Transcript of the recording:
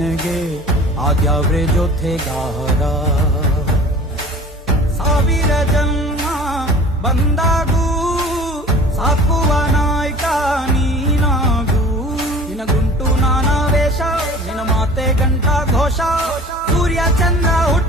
ನಿನಗೆ ಆದ್ಯಾವ್ರೆ ಜೊತೆಗಾರ. ಸಾವಿರ ಜನ್ಮ ಬಂದಾಗೂ ಸಾಕುವ ನಾಯಕ ನೀನಾಗೂ. ನಿನಗುಂಟು ನಾನಾ ವೇಷ, ನಿನ್ನ ಮಾತೆ ಗಂಟ ಘೋಷ. ಸೂರ್ಯ ಚಂದ್ರ ಹುಟ್ಟ